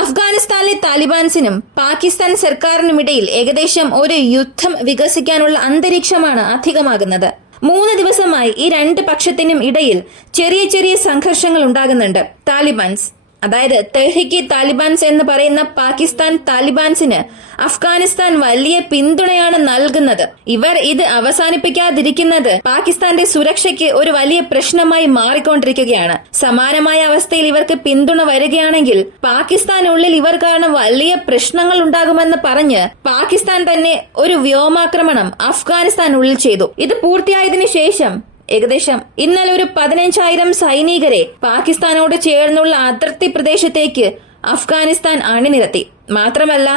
അഫ്ഗാനിസ്ഥാനിലെ താലിബാൻസിനും പാകിസ്ഥാൻ സർക്കാരിനുമിടയിൽ ഏകദേശം ഒരു യുദ്ധം വികസിക്കാനുള്ള അന്തരീക്ഷമാണ് അധികമാകുന്നത്. 3 ദിവസമായി ഈ രണ്ട് പക്ഷത്തിനും ഇടയിൽ ചെറിയ ചെറിയ സംഘർഷങ്ങൾ ഉണ്ടാകുന്നുണ്ട്. താലിബാൻസ്, അതായത് തെഹ്രിക്ക് താലിബാൻസ് എന്ന് പറയുന്ന പാകിസ്ഥാൻ താലിബാൻസിന് അഫ്ഗാനിസ്ഥാൻ വലിയ പിന്തുണയാണ് നൽകുന്നത്. ഇവർ ഇത് അവസാനിപ്പിക്കാതിരിക്കുന്നത് പാകിസ്ഥാന്റെ സുരക്ഷയ്ക്ക് ഒരു വലിയ പ്രശ്നമായി മാറിക്കൊണ്ടിരിക്കുകയാണ്. സമാനമായ അവസ്ഥയിൽ ഇവർക്ക് പിന്തുണ വരികയാണെങ്കിൽ പാകിസ്ഥാനുള്ളിൽ ഇവർ കാരണം വലിയ പ്രശ്നങ്ങൾ ഉണ്ടാകുമെന്ന് പറഞ്ഞ് പാകിസ്ഥാൻ തന്നെ ഒരു വ്യോമാക്രമണം അഫ്ഗാനിസ്ഥാനുള്ളിൽ ചെയ്തു. ഇത് പൂർത്തിയായതിനു ശേഷം ഏകദേശം ഇന്നലെ ഒരു 15,000 സൈനികരെ പാകിസ്ഥാനോട് ചേർന്നുള്ള അതിർത്തി പ്രദേശത്തേക്ക് അഫ്ഗാനിസ്ഥാൻ അണിനിരത്തി. മാത്രമല്ല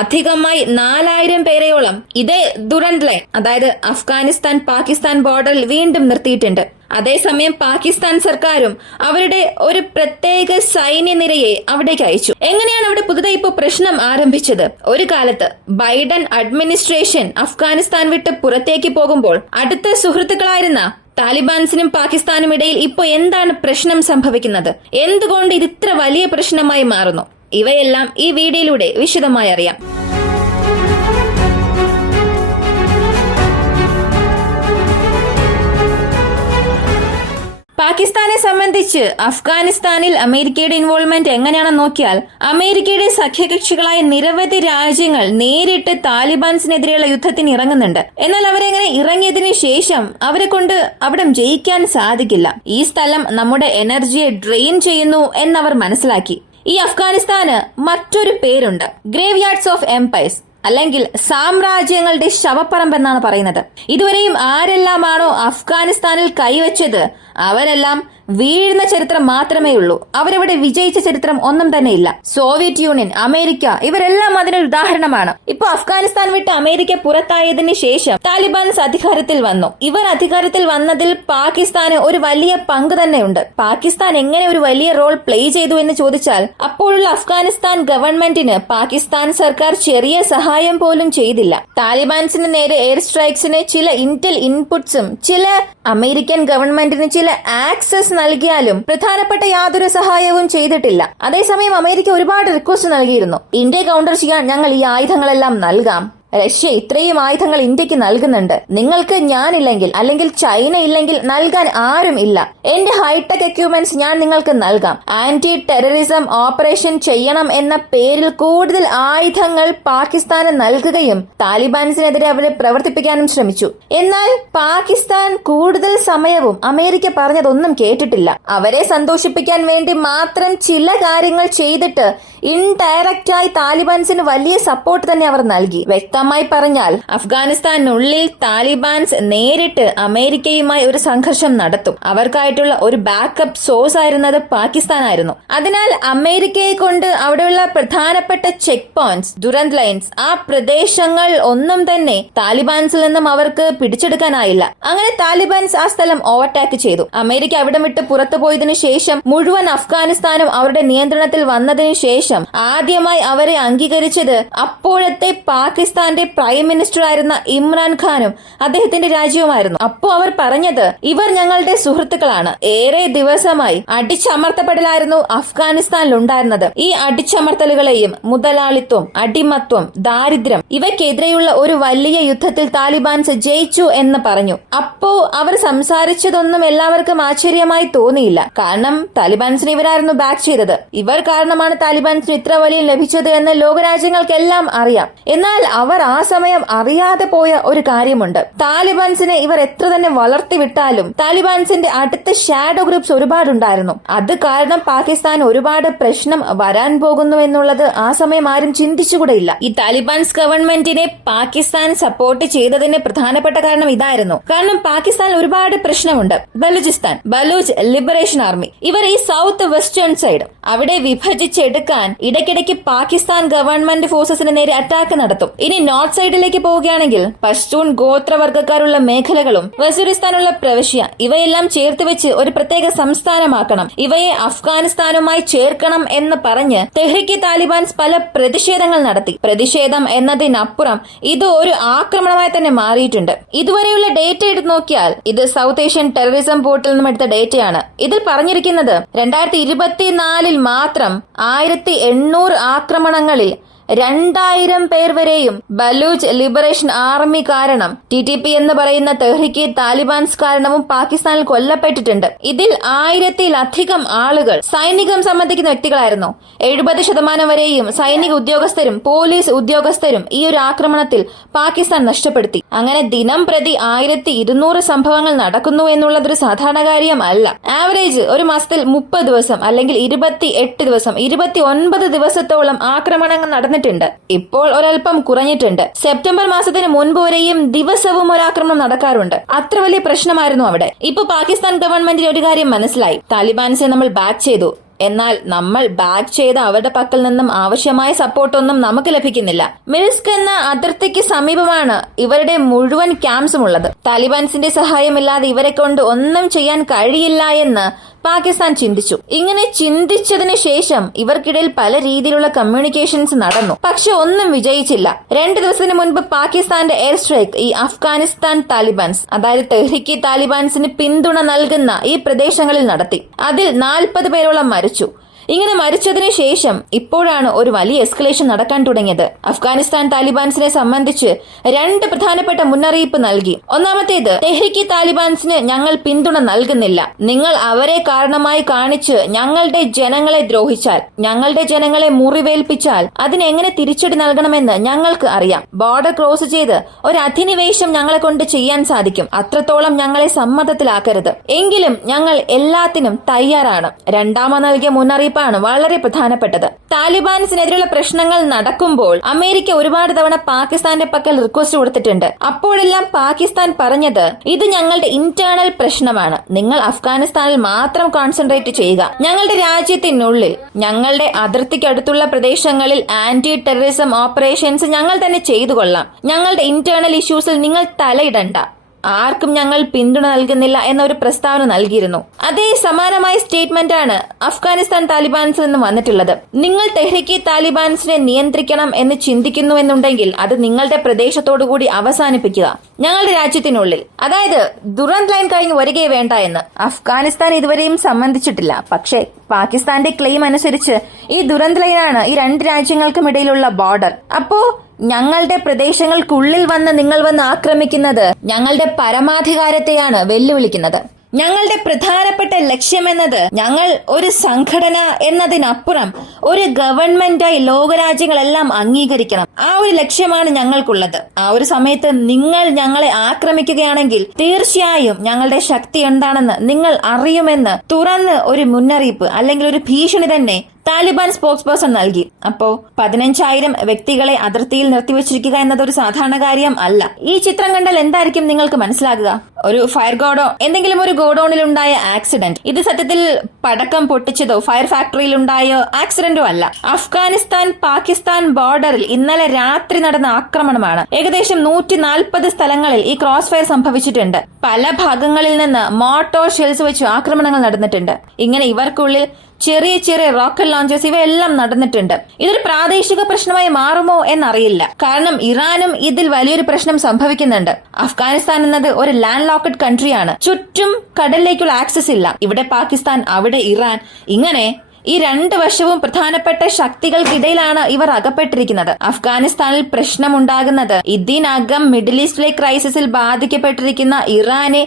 അധികമായി 4,000 പേരെയോളം ഇതേ ദുരന്ത് ലൈൻ, അതായത് അഫ്ഗാനിസ്ഥാൻ പാകിസ്ഥാൻ ബോർഡറിൽ വീണ്ടും നിർത്തിയിട്ടുണ്ട്. അതേസമയം പാകിസ്ഥാൻ സർക്കാരും അവരുടെ ഒരു പ്രത്യേക സൈന്യനിരയെ അവിടേക്ക് അയച്ചു. എങ്ങനെയാണ് അവിടെ പുതുതായി ഇപ്പോൾ പ്രശ്നം ആരംഭിച്ചത്? ഒരു കാലത്ത് ബൈഡൻ അഡ്മിനിസ്ട്രേഷൻ അഫ്ഗാനിസ്ഥാൻ വിട്ട് പുറത്തേക്ക് പോകുമ്പോൾ അടുത്ത സുഹൃത്തുക്കളായിരുന്ന താലിബാൻസിനും പാകിസ്ഥാനും ഇടയിൽ ഇപ്പോൾ എന്താണ് പ്രശ്നം സംഭവിക്കുന്നത്? എന്തുകൊണ്ട് ഇത് ഇത്ര വലിയ പ്രശ്നമായി മാറുന്നു? ഇവയെല്ലാം ഈ വീഡിയോയിലൂടെ വിശദമായി അറിയാം. പാകിസ്ഥാനെ സംബന്ധിച്ച് അഫ്ഗാനിസ്ഥാനിൽ അമേരിക്കയുടെ ഇൻവോൾവ്മെന്റ് എങ്ങനെയാണെന്ന് നോക്കിയാൽ, അമേരിക്കയുടെ സഖ്യകക്ഷികളായ നിരവധി രാജ്യങ്ങൾ നേരിട്ട് താലിബാൻസിനെതിരെയുള്ള യുദ്ധത്തിന് ഇറങ്ങുന്നുണ്ട്. എന്നാൽ അവരെങ്ങനെ ഇറങ്ങിയതിനു ശേഷം അവരെ കൊണ്ട് അവിടെ ജയിക്കാൻ സാധിക്കില്ല. ഈ സ്ഥലം നമ്മുടെ എനർജിയെ ഡ്രെയിൻ ചെയ്യുന്നു എന്നവർ മനസ്സിലാക്കി. ഈ അഫ്ഗാനിസ്ഥാന് മറ്റൊരു പേരുണ്ട്, ഗ്രേവ് യാർഡ്സ് ഓഫ് എംപയേഴ്സ്, അല്ലെങ്കിൽ സാമ്രാജ്യങ്ങളുടെ ശവപ്പറമ്പ് എന്നാണ് പറയുന്നത്. ഇതുവരെയും ആരെല്ലാമാണോ അഫ്ഗാനിസ്ഥാനിൽ കൈവച്ചത് അവരെല്ലാം വീഴുന്ന ചരിത്രം മാത്രമേ ഉള്ളൂ. അവരവിടെ വിജയിച്ച ചരിത്രം ഒന്നും തന്നെ ഇല്ല. സോവിയറ്റ് യൂണിയൻ, അമേരിക്ക, ഇവരെല്ലാം അതിനൊരു ഉദാഹരണമാണ്. ഇപ്പൊ അഫ്ഗാനിസ്ഥാൻ വിട്ട് അമേരിക്ക പുറത്തായതിനു ശേഷം താലിബാൻസ് അധികാരത്തിൽ വന്നു. ഇവർ അധികാരത്തിൽ വന്നതിൽ പാകിസ്ഥാന് ഒരു വലിയ പങ്ക് തന്നെയുണ്ട്. പാകിസ്ഥാൻ എങ്ങനെ ഒരു വലിയ റോൾ പ്ലേ ചെയ്തു എന്ന് ചോദിച്ചാൽ, അപ്പോഴുള്ള അഫ്ഗാനിസ്ഥാൻ ഗവൺമെന്റിന് പാകിസ്ഥാൻ സർക്കാർ ചെറിയ സഹായം പോലും ചെയ്തില്ല. താലിബാൻസിന് നേരെ എയർ സ്ട്രൈക്സിന് ചില ഇന്റൽ ഇൻപുട്സും ചില അമേരിക്കൻ ഗവൺമെന്റിന് ചില ആക്സസ് നൽകിയാലും പ്രധാനപ്പെട്ട യാതൊരു സഹായവും ചെയ്തിട്ടില്ല. അതേസമയം അമേരിക്ക ഒരുപാട് റിക്വസ്റ്റ് നൽകിയിരുന്നു. ഇന്ത്യയെ കൗണ്ടർ ചെയ്യാൻ ഞങ്ങൾ ഈ ആയുധങ്ങളെല്ലാം നൽകാം. റഷ്യ ഇത്രയും ആയുധങ്ങൾ ഇന്ത്യക്ക് നൽകുന്നുണ്ട്. നിങ്ങൾക്ക് ഞാനില്ലെങ്കിൽ, അല്ലെങ്കിൽ ചൈന ഇല്ലെങ്കിൽ നൽകാൻ ആരും ഇല്ല. എന്റെ ഹൈടെക് എക്യുപ്മെന്റ്സ് ഞാൻ നിങ്ങൾക്ക് നൽകാം. ആന്റി ടെററിസം ഓപ്പറേഷൻ ചെയ്യണം എന്ന പേരിൽ കൂടുതൽ ആയുധങ്ങൾ പാകിസ്ഥാന് നൽകുകയും താലിബാൻസിനെതിരെ അവരെ പ്രവർത്തിപ്പിക്കാനും ശ്രമിച്ചു. എന്നാൽ പാകിസ്ഥാൻ കൂടുതൽ സമയവും അമേരിക്ക പറഞ്ഞതൊന്നും കേട്ടിട്ടില്ല. അവരെ സന്തോഷിപ്പിക്കാൻ വേണ്ടി മാത്രം ചില കാര്യങ്ങൾ ചെയ്തിട്ട് ഇൻഡയറക്റ്റായി താലിബാൻസിന് വലിയ സപ്പോർട്ട് തന്നെ അവർ നൽകി. വ്യക്തമായി പറഞ്ഞാൽ അഫ്ഗാനിസ്ഥാനുള്ളിൽ താലിബാൻസ് നേരിട്ട് അമേരിക്കയുമായി ഒരു സംഘർഷം നടത്തും. അവർക്കായിട്ടുള്ള ഒരു ബാക്കപ്പ് സോഴ്സ് ആയിരുന്നത് പാകിസ്ഥാനായിരുന്നു. അതിനാൽ അമേരിക്കയെ കൊണ്ട് അവിടെയുള്ള പ്രധാനപ്പെട്ട ചെക്ക് പോയിന്റ്സ്, ദുരന്ത് ലൈൻസ്, ആ പ്രദേശങ്ങൾ ഒന്നും തന്നെ താലിബാൻസിൽ നിന്നും അവർക്ക് പിടിച്ചെടുക്കാനായില്ല. അങ്ങനെ താലിബാൻസ് ആ സ്ഥലം ഓവർടാക്ക് ചെയ്തു. അമേരിക്ക അവിടെ വിട്ട് പുറത്തു പോയതിനു ശേഷം മുഴുവൻ അഫ്ഗാനിസ്ഥാനും അവരുടെ നിയന്ത്രണത്തിൽ വന്നതിനു ശേഷം ആദ്യമായി അവരെ അംഗീകരിച്ചത് അപ്പോഴത്തെ പാകിസ്ഥാന്റെ പ്രൈം മിനിസ്റ്റർ ആയിരുന്ന ഇമ്രാൻഖാനും അദ്ദേഹത്തിന്റെ രാജ്യവുമായിരുന്നു. അപ്പോ അവർ പറഞ്ഞത്, ഇവർ ഞങ്ങളുടെ സുഹൃത്തുക്കളാണ്. ഏറെ ദിവസമായി അടിച്ചമർത്തപ്പെടലായിരുന്നു അഫ്ഗാനിസ്ഥാനിൽ ഉണ്ടായിരുന്നത്. ഈ അടിച്ചമർത്തലുകളെയും മുതലാളിത്വം, അടിമത്വം, ദാരിദ്ര്യം ഇവയ്ക്കെതിരെയുള്ള ഒരു വലിയ യുദ്ധത്തിൽ താലിബാൻസ് ജയിച്ചു എന്ന് പറഞ്ഞു. അപ്പോ അവർ സംസാരിച്ചതൊന്നും എല്ലാവർക്കും ആശ്ചര്യമായി തോന്നിയില്ല. കാരണം താലിബാൻസിന് ഇവരായിരുന്നു ബാക്ക് ചെയ്തത്. ഇവർ കാരണമാണ് താലിബാൻസിന് ഇത്ര വലിയ ലഭിച്ചത് എന്ന് ലോകരാജ്യങ്ങൾക്കെല്ലാം അറിയാം. എന്നാൽ അവർ ആ സമയം അറിയാതെ പോയ ഒരു കാര്യമുണ്ട്. താലിബാൻസിനെ ഇവർ എത്ര തന്നെ വളർത്തിവിട്ടാലും താലിബാൻസിന്റെ അടുത്ത ഷാഡോ ഗ്രൂപ്പ്സ് ഒരുപാടുണ്ടായിരുന്നു. അത് കാരണം പാകിസ്ഥാൻ ഒരുപാട് പ്രശ്നം വരാൻ പോകുന്നു എന്നുള്ളത് ആ സമയം ആരും ചിന്തിച്ചുകൂടെയില്ല. ഈ താലിബാൻസ് ഗവൺമെന്റിനെ പാകിസ്ഥാൻ സപ്പോർട്ട് ചെയ്തതിന് പ്രധാനപ്പെട്ട കാരണം ഇതായിരുന്നു. കാരണം പാകിസ്ഥാനിൽ ഒരുപാട് പ്രശ്നമുണ്ട്. ബലൂചിസ്ഥാൻ, ബലൂച്ച് ലിബറേഷൻ ആർമി, ഇവർ ഈ സൗത്ത് വെസ്റ്റേൺ സൈഡ് അവിടെ വിഭജിച്ചെടുക്കാൻ ഇടയ്ക്കിടയ്ക്ക് പാകിസ്ഥാൻ ഗവൺമെന്റ് ഫോഴ്സസിന് നേരെ അറ്റാക്ക് നടത്തും. ഇനി നോർത്ത് സൈഡിലേക്ക് പോവുകയാണെങ്കിൽ പഷ്തൂൺ ഗോത്രവർഗ്ഗക്കാരുള്ള മേഖലകളും വസീറിസ്ഥാനുള്ള പ്രവിശ്യ ഇവയെല്ലാം ചേർത്ത് വെച്ച് ഒരു പ്രത്യേക സംസ്ഥാനമാക്കണം, ഇവയെ അഫ്ഗാനിസ്ഥാനുമായി ചേർക്കണം എന്ന് പറഞ്ഞ് തെഹ്രിക്ക് താലിബാൻസ് പല പ്രതിഷേധങ്ങൾ നടത്തി. പ്രതിഷേധം എന്നതിനപ്പുറം ഇത് ഒരു ആക്രമണമായി തന്നെ മാറിയിട്ടുണ്ട്. ഇതുവരെയുള്ള ഡേറ്റ എടുത്ത് നോക്കിയാൽ ഇത് സൗത്ത് ഏഷ്യൻ ടെററിസം പോർട്ടലിൽ നിന്നും എടുത്ത ഡേറ്റയാണ്. ഇതിൽ പറഞ്ഞിരിക്കുന്നത് 2024 പാകിസ്ഥാനിൽ മാത്രം 1800 ആക്രമണങ്ങളിൽ 2000 പേർ വരെയും ബലൂച്ച് ലിബറേഷൻ ആർമി കാരണം TTP എന്ന് പറയുന്ന തെഹ്രിക്ക് താലിബാൻസ് കാരണവും പാകിസ്ഥാനിൽ കൊല്ലപ്പെട്ടിട്ടുണ്ട്. ഇതിൽ 1000-ലധികം ആളുകൾ സൈനികം സംബന്ധിക്കുന്ന വ്യക്തികളായിരുന്നു. 70% വരെയും സൈനിക ഉദ്യോഗസ്ഥരും പോലീസ് ഉദ്യോഗസ്ഥരും ഈ ഒരു ആക്രമണത്തിൽ പാകിസ്ഥാൻ നഷ്ടപ്പെടുത്തി. അങ്ങനെ ദിനം പ്രതി 1200 സംഭവങ്ങൾ നടക്കുന്നു എന്നുള്ളതൊരു സാധാരണ കാര്യമല്ല. ആവറേജ് ഒരു മാസത്തിൽ 30 ദിവസം അല്ലെങ്കിൽ 28 ദിവസം 29 ദിവസത്തോളം ആക്രമണങ്ങൾ നടന്നിട്ടുണ്ട്. ഇപ്പോൾ ഒരൽപ്പം കുറഞ്ഞിട്ടുണ്ട്. സെപ്റ്റംബർ മാസത്തിന് മുൻപ് വരെയും ദിവസവും ഒരാക്രമണം നടക്കാറുണ്ട്. അത്ര വലിയ പ്രശ്നമായിരുന്നു അവിടെ. ഇപ്പൊ പാകിസ്ഥാൻ ഗവൺമെന്റിന് ഒരു കാര്യം മനസ്സിലായി, താലിബാൻസിനെ നമ്മൾ ബാക്ക് ചെയ്തു, എന്നാൽ നമ്മൾ ബാക്ക് ചെയ്ത അവരുടെ പക്കൽ നിന്നും ആവശ്യമായ സപ്പോർട്ടൊന്നും നമുക്ക് ലഭിക്കുന്നില്ല. മിൽസ്ക് എന്ന അതിർത്തിക്ക് സമീപമാണ് ഇവരുടെ മുഴുവൻ ക്യാമ്പ്സും ഉള്ളത്. താലിബാൻസിന്റെ സഹായമില്ലാതെ ഇവരെ കൊണ്ട് ഒന്നും ചെയ്യാൻ കഴിയില്ല എന്ന് പാകിസ്ഥാൻ ചിന്തിച്ചു. ഇങ്ങനെ ചിന്തിച്ചതിന് ശേഷം ഇവർക്കിടയിൽ പല രീതിയിലുള്ള കമ്മ്യൂണിക്കേഷൻസ് നടന്നു. പക്ഷെ ഒന്നും വിജയിച്ചില്ല. 2 ദിവസത്തിന് മുൻപ് പാകിസ്ഥാന്റെ എയർ സ്ട്രൈക്ക് ഈ അഫ്ഗാനിസ്ഥാൻ താലിബാൻസ്, അതായത് തെഹ്രിക്ക് താലിബാൻസിന് പിന്തുണ നൽകുന്ന ഈ പ്രദേശങ്ങളിൽ നടത്തി. അതിൽ 40 പേരോളം മരിച്ചു. ഇങ്ങനെ മരിച്ചതിന് ശേഷം ഇപ്പോഴാണ് ഒരു വലിയ എസ്കലേഷൻ നടക്കാൻ തുടങ്ങിയത്. അഫ്ഗാനിസ്ഥാൻ താലിബാൻസിനെ സംബന്ധിച്ച് 2 പ്രധാനപ്പെട്ട മുന്നറിയിപ്പ് നൽകി. ഒന്നാമത്തേത്, തെഹ്രിക്ക് താലിബാൻസിന് ഞങ്ങൾ പിന്തുണ നൽകുന്നില്ല. നിങ്ങൾ അവരെ കാരണമായി കാണിച്ച് ഞങ്ങളുടെ ജനങ്ങളെ ദ്രോഹിച്ചാൽ, ഞങ്ങളുടെ ജനങ്ങളെ മുറിവേൽപ്പിച്ചാൽ അതിനെങ്ങനെ തിരിച്ചടി നൽകണമെന്ന് ഞങ്ങൾക്ക് അറിയാം. ബോർഡർ ക്രോസ് ചെയ്ത് ഒരു അധിനിവേശം ഞങ്ങളെ കൊണ്ട് ചെയ്യാൻ സാധിക്കും. അത്രത്തോളം ഞങ്ങളെ സമ്മതത്തിലാക്കരുത്. എങ്കിലും ഞങ്ങൾ എല്ലാത്തിനും തയ്യാറാണ്. രണ്ടാമത് നൽകിയ മുന്നറിയിപ്പ് വളരെ പ്രധാനപ്പെട്ടത്. താലിബാൻസിനെതിരെയുള്ള പ്രശ്നങ്ങൾ നടക്കുമ്പോൾ അമേരിക്ക ഒരുപാട് തവണ പാകിസ്ഥാന്റെ പക്കൽ റിക്വസ്റ്റ് കൊടുത്തിട്ടുണ്ട്. അപ്പോഴെല്ലാം പാകിസ്ഥാൻ പറഞ്ഞത്, ഇത് ഞങ്ങളുടെ ഇന്റേണൽ പ്രശ്നമാണ്, നിങ്ങൾ അഫ്ഗാനിസ്ഥാനിൽ മാത്രം കോൺസെൻട്രേറ്റ് ചെയ്യുക. ഞങ്ങളുടെ രാജ്യത്തിനുള്ളിൽ ഞങ്ങളുടെ അതിർത്തിക്കടുത്തുള്ള പ്രദേശങ്ങളിൽ ആന്റി ടെററിസം ഓപ്പറേഷൻസ് ഞങ്ങൾ തന്നെ ചെയ്തു കൊള്ളാം. ഞങ്ങളുടെ ഇന്റേണൽ ഇഷ്യൂസിൽ നിങ്ങൾ തലയിടണ്ട, ആർക്കും ഞങ്ങൾ പിന്തുണ നൽകുന്നില്ല എന്നൊരു പ്രസ്താവന നൽകിയിരുന്നു. അതേ സമാനമായ സ്റ്റേറ്റ്മെന്റ് ആണ് അഫ്ഗാനിസ്ഥാൻ താലിബാൻസിൽ നിന്ന് വന്നിട്ടുള്ളത്. നിങ്ങൾ തെഹ്രിക്ക് താലിബാൻസിനെ നിയന്ത്രിക്കണം എന്ന് ചിന്തിക്കുന്നുവെന്നുണ്ടെങ്കിൽ അത് നിങ്ങളുടെ പ്രദേശത്തോടുകൂടി അവസാനിപ്പിക്കുക, ഞങ്ങളുടെ രാജ്യത്തിനുള്ളിൽ. അതായത് ദുരന്ത് ലൈൻ കഴിഞ്ഞ് വരികയെ വേണ്ട എന്ന് അഫ്ഗാനിസ്ഥാൻ ഇതുവരെയും സമ്മതിച്ചിട്ടില്ല. പക്ഷേ പാകിസ്ഥാന്റെ ക്ലെയിം അനുസരിച്ച് ഈ ദുരന്ത് ലൈനാണ് ഈ 2 രാജ്യങ്ങൾക്കും ഇടയിലുള്ള ബോർഡർ. അപ്പോ ഞങ്ങളുടെ പ്രദേശങ്ങൾക്കുള്ളിൽ വന്ന് നിങ്ങൾ വന്ന് ആക്രമിക്കുന്നത് ഞങ്ങളുടെ പരമാധികാരത്തെയാണ് വെല്ലുവിളിക്കുന്നത്. ഞങ്ങളുടെ പ്രധാനപ്പെട്ട ലക്ഷ്യമെന്നത് ഞങ്ങൾ ഒരു സംഘടന എന്നതിനപ്പുറം ഒരു ഗവൺമെന്റായി ലോകരാജ്യങ്ങളെല്ലാം അംഗീകരിക്കണം. ആ ഒരു ലക്ഷ്യമാണ് ഞങ്ങൾക്കുള്ളത്. ആ ഒരു സമയത്ത് നിങ്ങൾ ഞങ്ങളെ ആക്രമിക്കുകയാണെങ്കിൽ തീർച്ചയായും ഞങ്ങളുടെ ശക്തി എന്താണെന്ന് നിങ്ങൾ അറിയുമെന്ന് തുറന്ന് ഒരു മുന്നറിയിപ്പ് അല്ലെങ്കിൽ ഒരു ഭീഷണി തന്നെ താലിബാൻ സ്പോക്സ് പേഴ്സൺ നൽകി. അപ്പോ 15,000 വ്യക്തികളെ അതിർത്തിയിൽ നിർത്തിവച്ചിരിക്കുക എന്നതൊരു സാധാരണ കാര്യം അല്ല. ഈ ചിത്രം കണ്ടാൽ എന്തായിരിക്കും നിങ്ങൾക്ക് മനസ്സിലാകുക? ഒരു ഫയർ ഗോഡോ എന്തെങ്കിലും ഒരു ഗോഡൌണിൽ ഉണ്ടായ ആക്സിഡന്റ്. ഇത് സത്യത്തിൽ പടക്കം പൊട്ടിച്ചതോ ഫയർ ഫാക്ടറിയിൽ ഉണ്ടായ ആക്സിഡന്റോ അല്ല. അഫ്ഗാനിസ്ഥാൻ പാകിസ്ഥാൻ ബോർഡറിൽ ഇന്നലെ രാത്രി നടന്ന ആക്രമണമാണ്. ഏകദേശം 140 സ്ഥലങ്ങളിൽ ഈ ക്രോസ് ഫയർ സംഭവിച്ചിട്ടുണ്ട്. പല ഭാഗങ്ങളിൽ നിന്ന് മോട്ടോർ ഷെൽസ് വെച്ച് ആക്രമണങ്ങൾ നടന്നിട്ടുണ്ട്. ഇങ്ങനെ ഇവർക്കുള്ളിൽ ചെറിയ ചെറിയ റോക്കറ്റ് ലോഞ്ചേഴ്സ് ഇവയെല്ലാം നടന്നിട്ടുണ്ട്. ഇതൊരു പ്രാദേശിക പ്രശ്നമായി മാറുമോ എന്നറിയില്ല. കാരണം ഇറാനും ഇതിൽ വലിയൊരു പ്രശ്നം സംഭവിക്കുന്നുണ്ട്. അഫ്ഗാനിസ്ഥാൻ എന്നത് ഒരു ലാൻഡ് ലോക്കഡ് കൺട്രിയാണ്. ചുറ്റും കടലിലേക്കുള്ള ആക്സസ് ഇല്ല. ഇവിടെ പാകിസ്ഥാൻ, അവിടെ ഇറാൻ, ഇങ്ങനെ ഈ 2 വശവും പ്രധാനപ്പെട്ട ശക്തികൾക്കിടയിലാണ് ഇവർ അകപ്പെട്ടിരിക്കുന്നത്. അഫ്ഗാനിസ്ഥാനിൽ പ്രശ്നമുണ്ടാകുന്നത് ഇതിനകം മിഡിൽ ഈസ്റ്റിലെ ക്രൈസിസിൽ ബാധിക്കപ്പെട്ടിരിക്കുന്ന ഇറാനെ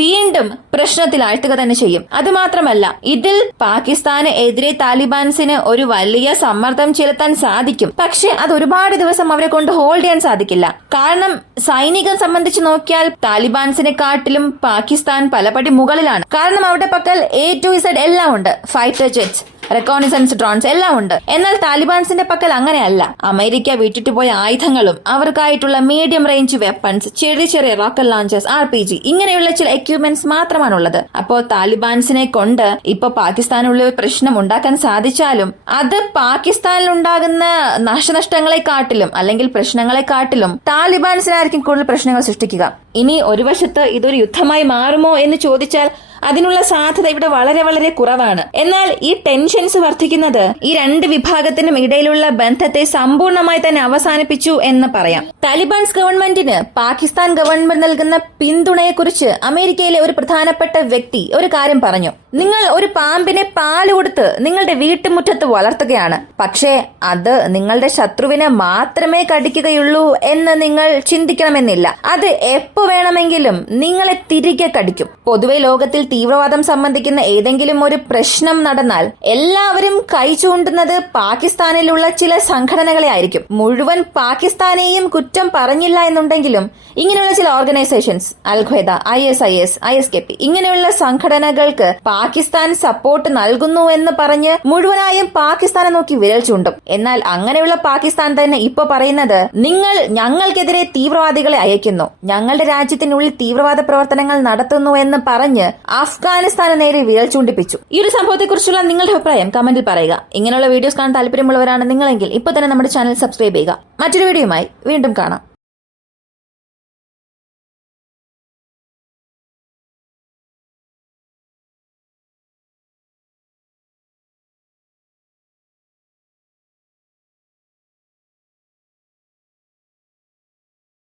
വീണ്ടും പ്രശ്നത്തിലാഴ്ത്തുക തന്നെ ചെയ്യും. അതുമാത്രമല്ല, ഇതിൽ പാകിസ്ഥാന് എതിരെ താലിബാൻസിന് ഒരു വലിയ സമ്മർദ്ദം ചെലുത്താൻ സാധിക്കും. പക്ഷെ അത് ഒരുപാട് ദിവസം അവരെ കൊണ്ട് ഹോൾഡ് ചെയ്യാൻ സാധിക്കില്ല. കാരണം സൈനികം സംബന്ധിച്ച് നോക്കിയാൽ താലിബാൻസിനെക്കാട്ടിലും പാകിസ്ഥാൻ പലപടി മുകളിലാണ്. കാരണം അവരുടെ പക്കൽ A to Z എല്ലാം ഉണ്ട്. ഫൈറ്റർ ജെറ്റ്സ്, റെക്കോണിസൻസ് ഡ്രോൺസ് എല്ലാം ഉണ്ട്. എന്നാൽ താലിബാൻസിന്റെ പക്കൽ അങ്ങനെയല്ല. അമേരിക്ക വിട്ടിട്ട് പോയ ആയുധങ്ങളും അവർക്കായിട്ടുള്ള മീഡിയം റേഞ്ച് വെപ്പൺസ്, ചെറിയ ചെറിയ റോക്കറ്റ് ലോഞ്ചേഴ്സ്, RPG ഇങ്ങനെയുള്ള ചില എക്യുപ്മെന്റ്സ് മാത്രമാണുള്ളത്. അപ്പോൾ താലിബാൻസിനെ കൊണ്ട് ഇപ്പൊ പാകിസ്ഥാനുള്ള പ്രശ്നം ഉണ്ടാക്കാൻ സാധിച്ചാലും അത് പാകിസ്ഥാനിൽ ഉണ്ടാകുന്ന നാശനഷ്ടങ്ങളെക്കാട്ടിലും അല്ലെങ്കിൽ പ്രശ്നങ്ങളെക്കാട്ടിലും താലിബാൻസിനായിരിക്കും കൂടുതൽ പ്രശ്നങ്ങൾ സൃഷ്ടിക്കുക. ഇനി ഒരു വശത്ത് ഇതൊരു യുദ്ധമായി മാറുമോ എന്ന് ചോദിച്ചാൽ അതിനുള്ള സാധ്യത ഇവിടെ വളരെ വളരെ കുറവാണ്. എന്നാൽ ഈ ടെൻഷൻസ് വർദ്ധിക്കുന്നത് ഈ 2 വിഭാഗത്തിനും ഇടയിലുള്ള ബന്ധത്തെ സമ്പൂർണമായി തന്നെ അവസാനിപ്പിച്ചു എന്ന് പറയാം. താലിബാൻസ് ഗവൺമെന്റിന് പാകിസ്ഥാൻ ഗവൺമെന്റ് നൽകുന്ന പിന്തുണയെക്കുറിച്ച് അമേരിക്കയിലെ ഒരു പ്രധാനപ്പെട്ട വ്യക്തി ഒരു കാര്യം പറഞ്ഞു. നിങ്ങൾ ഒരു പാമ്പിനെ പാല് കൊടുത്ത് നിങ്ങളുടെ വീട്ടുമുറ്റത്ത് വളർത്തുകയാണ്. പക്ഷേ അത് നിങ്ങളുടെ ശത്രുവിനെ മാത്രമേ കടിക്കുകയുള്ളൂ എന്ന് നിങ്ങൾ ചിന്തിക്കണമെന്നില്ല. അത് എപ്പോ വേണമെങ്കിലും നിങ്ങളെ തിരികെ കടിക്കും. പൊതുവെ ലോകത്തിൽ തീവ്രവാദം സംബന്ധിക്കുന്ന ഏതെങ്കിലും ഒരു പ്രശ്നം നടന്നാൽ എല്ലാവരും കൈ ചൂണ്ടുന്നത് പാകിസ്ഥാനിലുള്ള ചില സംഘടനകളെ ആയിരിക്കും. മുഴുവൻ പാകിസ്ഥാനെയും കുറ്റം പറഞ്ഞില്ല എന്നുണ്ടെങ്കിലും ഇങ്ങനെയുള്ള ചില ഓർഗനൈസേഷൻസ്, അൽ-ഖ്വയ്ദ, ISIS, ISKP ഇങ്ങനെയുള്ള സംഘടനകൾക്ക് പാകിസ്ഥാൻ സപ്പോർട്ട് നൽകുന്നു എന്ന് പറഞ്ഞ് മുഴുവനായും പാകിസ്ഥാനെ നോക്കി വിരൽ ചൂണ്ടും. എന്നാൽ അങ്ങനെയുള്ള പാകിസ്ഥാൻ തന്നെ ഇപ്പൊ പറയുന്നത്, നിങ്ങൾ ഞങ്ങൾക്കെതിരെ തീവ്രവാദികളെ അയക്കുന്നു, ഞങ്ങളുടെ രാജ്യത്തിനുള്ളിൽ തീവ്രവാദ പ്രവർത്തനങ്ങൾ നടത്തുന്നു എന്ന് പറഞ്ഞ് അഫ്ഗാനിസ്ഥാന് നേരെ വിരൽ ചൂണ്ടിപ്പിച്ചു. ഈ ഒരു സംഭവത്തെക്കുറിച്ചുള്ള നിങ്ങളുടെ അഭിപ്രായം കമന്റിൽ പറയുക. ഇങ്ങനെയുള്ള വീഡിയോസ് കാണാൻ താല്പര്യമുള്ളവരാണ് നിങ്ങളെങ്കിൽ ഇപ്പൊ തന്നെ നമ്മുടെ ചാനൽ സബ്സ്ക്രൈബ് ചെയ്യുക. മറ്റൊരു വീഡിയോയുമായി വീണ്ടും കാണാം.